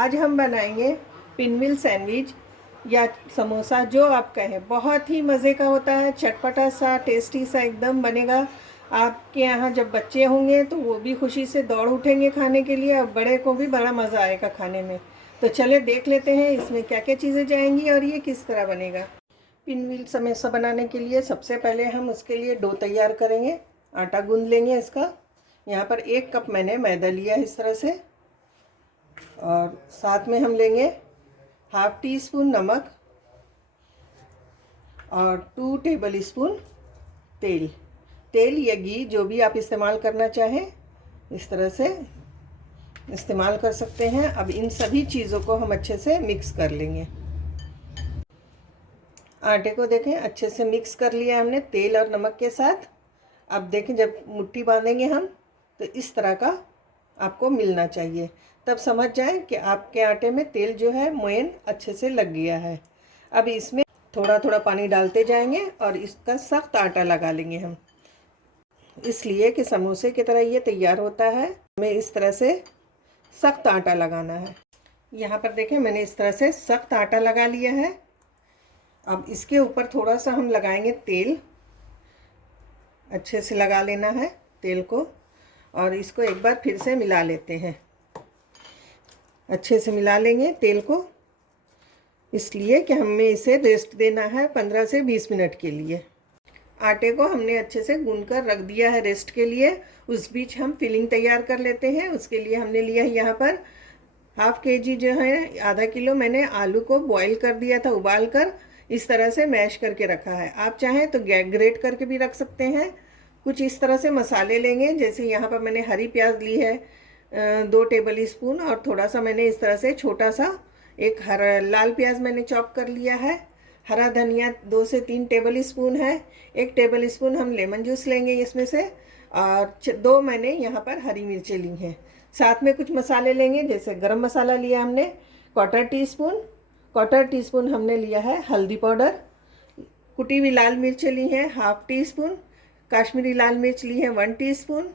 आज हम बनाएंगे पिनमिल सैंडविच या समोसा, जो आप कहें। बहुत ही मज़े का होता है, चटपटा सा, टेस्टी सा एकदम बनेगा। आपके यहाँ जब बच्चे होंगे तो वो भी खुशी से दौड़ उठेंगे खाने के लिए, और बड़े को भी बड़ा मज़ा आएगा खाने में। तो चले देख लेते हैं इसमें क्या क्या चीज़ें जाएंगी और ये किस तरह बनेगा। पिनमिल समोसा बनाने के लिए सबसे पहले हम उसके लिए डो तैयार करेंगे। आटा गूंद लेंगे इसका। यहाँ पर 1 कप मैंने मैदा लिया इस तरह से, और साथ में हम लेंगे ½ टी स्पून नमक और 2 टेबल स्पून तेल या घी, जो भी आप इस्तेमाल करना चाहें इस तरह से इस्तेमाल कर सकते हैं। अब इन सभी चीज़ों को हम अच्छे से मिक्स कर लेंगे। आटे को देखें अच्छे से मिक्स कर लिया हमने तेल और नमक के साथ। अब देखें जब मुट्ठी बांधेंगे हम तो इस तरह का आपको मिलना चाहिए, तब समझ जाएं कि आपके आटे में तेल जो है मोयन अच्छे से लग गया है। अब इसमें थोड़ा थोड़ा पानी डालते जाएंगे और इसका सख्त आटा लगा लेंगे हम, इसलिए कि समोसे की तरह ये तैयार होता है। हमें इस तरह से सख्त आटा लगाना है। यहाँ पर देखें मैंने इस तरह से सख्त आटा लगा लिया है। अब इसके ऊपर थोड़ा सा हम लगाएंगे तेल। अच्छे से लगा लेना है तेल को, और इसको एक बार फिर से मिला लेते हैं। अच्छे से मिला लेंगे तेल को, इसलिए कि हमें इसे रेस्ट देना है 15 से 20 मिनट के लिए। आटे को हमने अच्छे से गूंद कर रख दिया है रेस्ट के लिए। उस बीच हम फिलिंग तैयार कर लेते हैं। उसके लिए हमने लिया है यहाँ पर ½ kg जो है, आधा किलो मैंने आलू को बॉईल कर दिया था, उबाल कर इस तरह से मैश करके रखा है। आप चाहें तो ग्रेट करके भी रख सकते हैं। कुछ इस तरह से मसाले लेंगे, जैसे यहाँ पर मैंने हरी प्याज ली है 2 टेबल स्पून, और थोड़ा सा मैंने इस तरह से छोटा सा एक हरा लाल प्याज मैंने चॉप कर लिया है। हरा धनिया 2 से 3 टेबल स्पून है। 1 टेबल स्पून हम लेमन जूस लेंगे इसमें से, और 2 मैंने यहाँ पर हरी मिर्चें ली हैं। साथ में कुछ मसाले लेंगे, जैसे गरम मसाला लिया हमने क्वार्टर टी स्पून हमने लिया है हल्दी पाउडर। कुटी हुई लाल मिर्चें ली हैं ½ टी स्पून। काश्मीरी लाल मिर्च ली है 1 टीस्पून।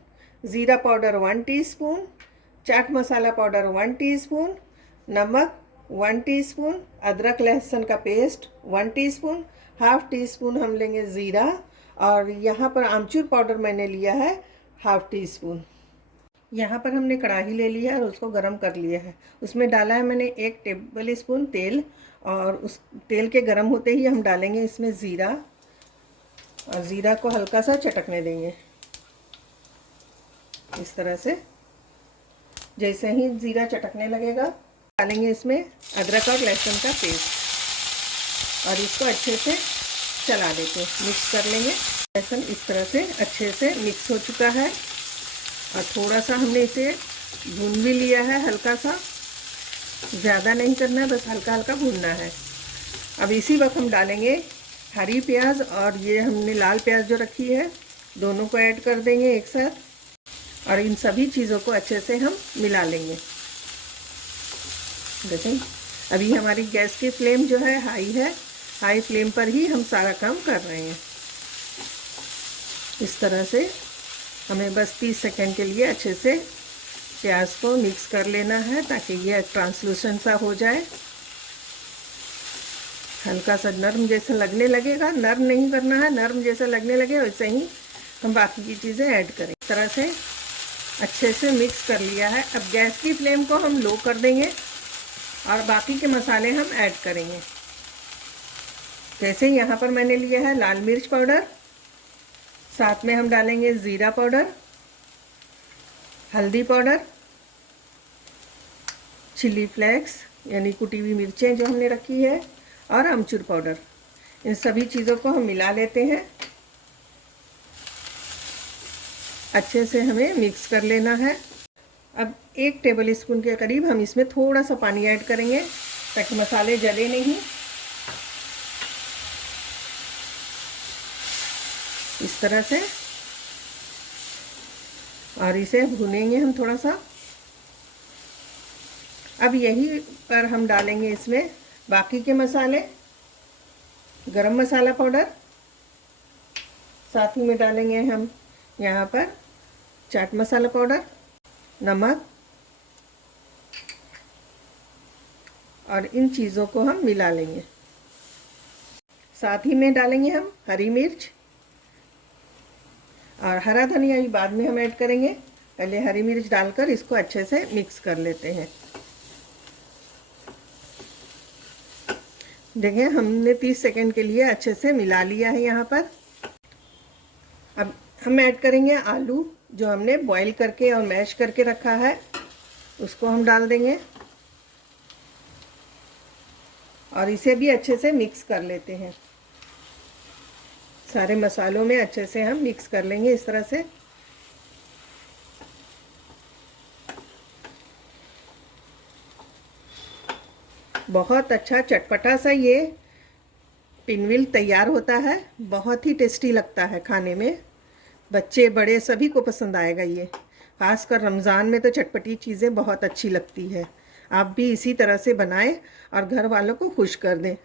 ज़ीरा powder 1 teaspoon. Chaat masala powder 1 teaspoon. नमक 1 टीस्पून। अदरक लहसुन का पेस्ट 1 टीस्पून। ½ टीस्पून हम लेंगे ज़ीरा, और यहाँ पर आमचूर पाउडर मैंने लिया है ½ टीस्पून। यहाँ पर हमने कढ़ाई ले लिया है और उसको गरम कर लिया है। उसमें डाला है मैंने 1 टेबल स्पून तेल, और उस तेल के गरम होते ही हम डालेंगे इसमें ज़ीरा, और ज़ीरा को हल्का सा चटकने देंगे इस तरह से। जैसे ही ज़ीरा चटकने लगेगा डालेंगे इसमें अदरक और लहसुन का पेस्ट, और इसको अच्छे से चला देते मिक्स कर लेंगे। लहसुन इस तरह से अच्छे से मिक्स हो चुका है, और थोड़ा सा हमने इसे भून भी लिया है, हल्का सा, ज़्यादा नहीं करना है, बस हल्का हल्का भूनना है। अब इसी वक्त हम डालेंगे हरी प्याज, और ये हमने लाल प्याज जो रखी है, दोनों को ऐड कर देंगे एक साथ, और इन सभी चीज़ों को अच्छे से हम मिला लेंगे। देखें अभी हमारी गैस की फ्लेम जो है हाई है, हाई फ्लेम पर ही हम सारा काम कर रहे हैं। इस तरह से हमें बस 30 सेकंड के लिए अच्छे से प्याज को मिक्स कर लेना है, ताकि ये ट्रांसलूसेंट सा हो जाए। हल्का सा नरम जैसा लगने लगेगा, नरम नहीं करना है, नरम जैसा लगने लगे वैसे ही हम बाकी की चीज़ें ऐड करें। इस तरह से अच्छे से मिक्स कर लिया है। अब गैस की फ्लेम को हम लो कर देंगे और बाकी के मसाले हम ऐड करेंगे। जैसे यहाँ पर मैंने लिया है लाल मिर्च पाउडर, साथ में हम डालेंगे ज़ीरा पाउडर, हल्दी पाउडर, चिली फ्लेक्स यानी कुटी हुई मिर्चें जो हमने रखी है, और अमचूर पाउडर। इन सभी चीज़ों को हम मिला लेते हैं। अच्छे से हमें मिक्स कर लेना है। अब 1 टेबल स्पून के करीब हम इसमें थोड़ा सा पानी ऐड करेंगे, ताकि मसाले जले नहीं। इस तरह से, और इसे भूनेंगे हम थोड़ा सा। अब यहीं पर हम डालेंगे इसमें बाकी के मसाले। गरम मसाला पाउडर, साथ ही में डालेंगे हम यहाँ पर चाट मसाला पाउडर, नमक, और इन चीज़ों को हम मिला लेंगे। साथ ही में डालेंगे हम हरी मिर्च और हरा धनिया भी बाद में हम ऐड करेंगे। पहले हरी मिर्च डालकर इसको अच्छे से मिक्स कर लेते हैं। देखिए हमने 30 सेकंड के लिए अच्छे से मिला लिया है यहाँ पर। अब हम ऐड करेंगे आलू जो हमने बॉईल करके और मैश करके रखा है, उसको हम डाल देंगे और इसे भी अच्छे से मिक्स कर लेते हैं। सारे मसालों में अच्छे से हम मिक्स कर लेंगे इस तरह से। बहुत अच्छा चटपटा सा ये पिनविल तैयार होता है। बहुत ही टेस्टी लगता है खाने में। बच्चे बड़े सभी को पसंद आएगा ये। खासकर रमज़ान में तो चटपटी चीज़ें बहुत अच्छी लगती है। आप भी इसी तरह से बनाएं और घर वालों को खुश कर दें।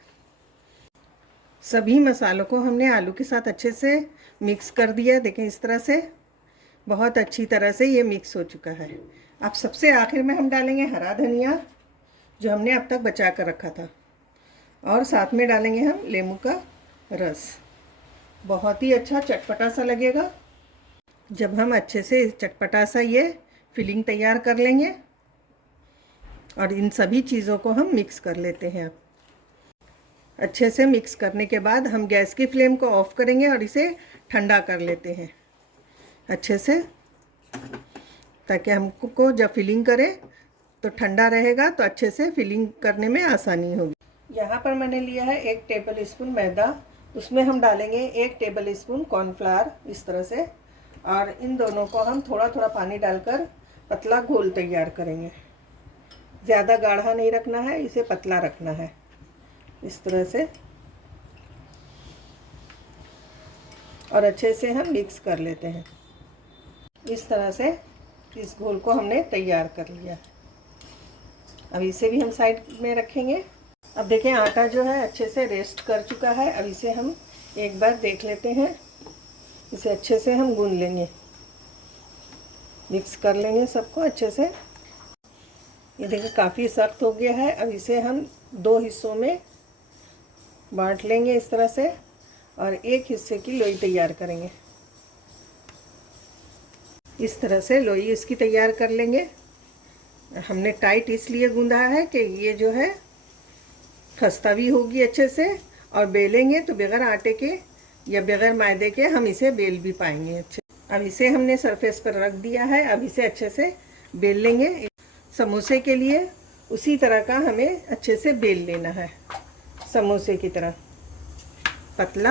सभी मसालों को हमने आलू के साथ अच्छे से मिक्स कर दिया। देखें इस तरह से बहुत अच्छी तरह से ये मिक्स हो चुका है। अब सबसे आखिर में हम डालेंगे हरा धनिया जो हमने अब तक बचा कर रखा था, और साथ में डालेंगे हम लेमू का रस। बहुत ही अच्छा चटपटा सा लगेगा जब हम अच्छे से चटपटा सा ये फिलिंग तैयार कर लेंगे। और इन सभी चीज़ों को हम मिक्स कर लेते हैं। अब अच्छे से मिक्स करने के बाद हम गैस की फ्लेम को ऑफ करेंगे और इसे ठंडा कर लेते हैं अच्छे से, ताकि हमको जब फिलिंग करें तो ठंडा रहेगा तो अच्छे से फिलिंग करने में आसानी होगी। यहाँ पर मैंने लिया है 1 टेबल स्पून मैदा। उसमें हम डालेंगे 1 टेबल स्पून कॉर्नफ्लावर इस तरह से, और इन दोनों को हम थोड़ा थोड़ा पानी डालकर पतला घोल तैयार करेंगे। ज़्यादा गाढ़ा नहीं रखना है, इसे पतला रखना है इस तरह से। और अच्छे से हम मिक्स कर लेते हैं। इस तरह से इस घोल को हमने तैयार कर लिया। अब इसे भी हम साइड में रखेंगे। अब देखें आटा जो है अच्छे से रेस्ट कर चुका है। अब इसे हम एक बार देख लेते हैं। इसे अच्छे से हम गूंद लेंगे, मिक्स कर लेंगे सबको अच्छे से। ये देखिए काफ़ी सख्त हो गया है। अब इसे हम 2 हिस्सों में बांट लेंगे इस तरह से, और एक हिस्से की लोई तैयार करेंगे। इस तरह से लोई इसकी तैयार कर लेंगे। हमने टाइट इसलिए गूंदा है कि ये जो है खस्ता भी होगी अच्छे से, और बेलेंगे तो बगैर आटे के या बगैर मैदे के हम इसे बेल भी पाएंगे अच्छे। अब इसे हमने सरफेस पर रख दिया है। अब इसे अच्छे से बेल लेंगे। समोसे के लिए उसी तरह का हमें अच्छे से बेल लेना है, समोसे की तरह पतला।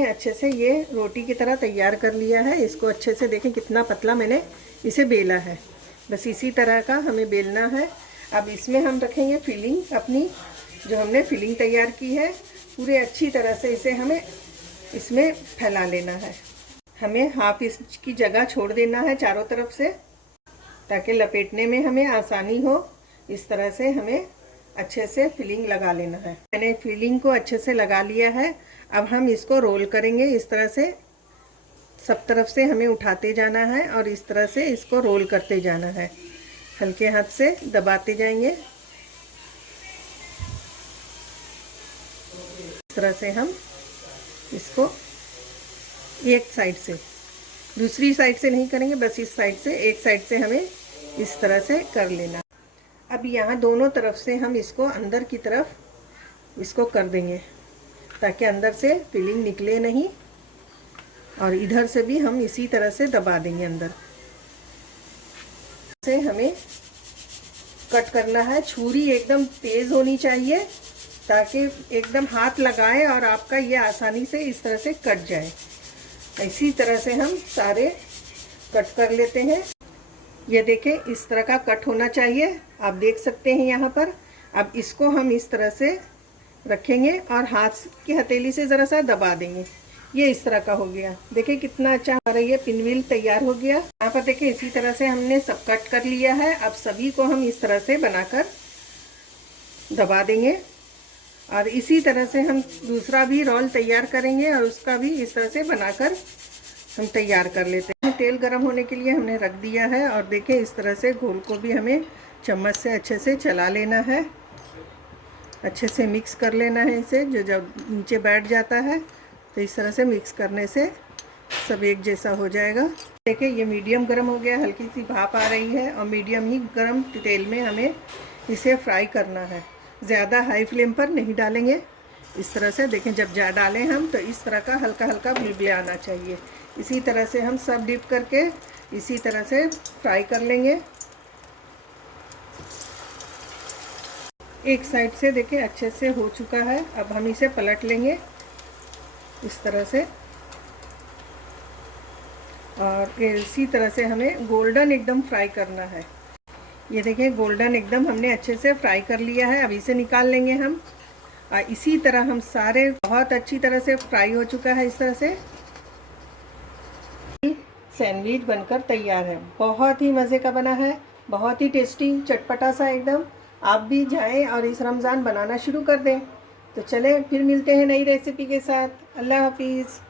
अच्छे से ये रोटी की तरह तैयार कर लिया है। इसको अच्छे से देखें कितना पतला मैंने इसे बेला है। बस इसी तरह का हमें बेलना है। अब इसमें हम रखेंगे फिलिंग अपनी, जो हमने फिलिंग तैयार की है। पूरे अच्छी तरह से इसे हमें इसमें फैला लेना है। हमें हाफ इंच की जगह छोड़ देना है चारों तरफ से, ताकि लपेटने में हमें आसानी हो। इस तरह से हमें अच्छे से फिलिंग लगा लेना है। मैंने फिलिंग को अच्छे से लगा लिया है। अब हम इसको रोल करेंगे इस तरह से। सब तरफ से हमें उठाते जाना है और इस तरह से इसको रोल करते जाना है। हल्के हाथ से दबाते जाएंगे। इस तरह से हम इसको एक साइड से, दूसरी साइड से नहीं करेंगे, बस इस साइड से, एक साइड से हमें इस तरह से कर लेना। अब यहाँ दोनों तरफ से हम इसको अंदर की तरफ इसको कर देंगे, ताकि अंदर से फिलिंग निकले नहीं। और इधर से भी हम इसी तरह से दबा देंगे अंदर से। हमें कट करना है। छुरी एकदम तेज़ होनी चाहिए, ताकि एकदम हाथ लगाएं और आपका ये आसानी से इस तरह से कट जाए। इसी तरह से हम सारे कट कर लेते हैं। ये देखें इस तरह का कट होना चाहिए, आप देख सकते हैं यहाँ पर। अब इसको हम इस तरह से रखेंगे और हाथ की हथेली से ज़रा सा दबा देंगे। ये इस तरह का हो गया। देखिए कितना अच्छा हमारा ये पिनव्हील तैयार हो गया। यहाँ पर देखिए इसी तरह से हमने सब कट कर लिया है। अब सभी को हम इस तरह से बनाकर दबा देंगे, और इसी तरह से हम दूसरा भी रोल तैयार करेंगे और उसका भी इस तरह से बनाकर हम तैयार कर लेते हैं। तेल गर्म होने के लिए हमने रख दिया है, और देखें इस तरह से घोल को भी हमें चम्मच से अच्छे से चला लेना है। अच्छे से मिक्स कर लेना है इसे। जो जब नीचे बैठ जाता है तो इस तरह से मिक्स करने से सब एक जैसा हो जाएगा। देखिए ये मीडियम गरम हो गया, हल्की सी भाप आ रही है और मीडियम ही गरम तेल में हमें इसे फ्राई करना है। ज़्यादा हाई फ्लेम पर नहीं डालेंगे। इस तरह से देखें, जब डालें हम तो इस तरह का हल्का हल्का बुलबुले आना चाहिए। इसी तरह से हम सब डिप करके इसी तरह से फ्राई कर लेंगे। एक साइड से देखिए अच्छे से हो चुका है। अब हम इसे पलट लेंगे इस तरह से, और इसी तरह से हमें गोल्डन एकदम फ्राई करना है। ये देखिए गोल्डन एकदम हमने अच्छे से फ्राई कर लिया है। अब इसे निकाल लेंगे हम। और इसी तरह हम सारे बहुत अच्छी तरह से फ्राई हो चुका है। इस तरह से सैंडविच बनकर तैयार है। बहुत ही मज़े का बना है, बहुत ही टेस्टी, चटपटा सा एकदम। आप भी जाएं और इस रमज़ान बनाना शुरू कर दें। तो चलें फिर मिलते हैं नई रेसिपी के साथ। अल्लाह हाफिज़।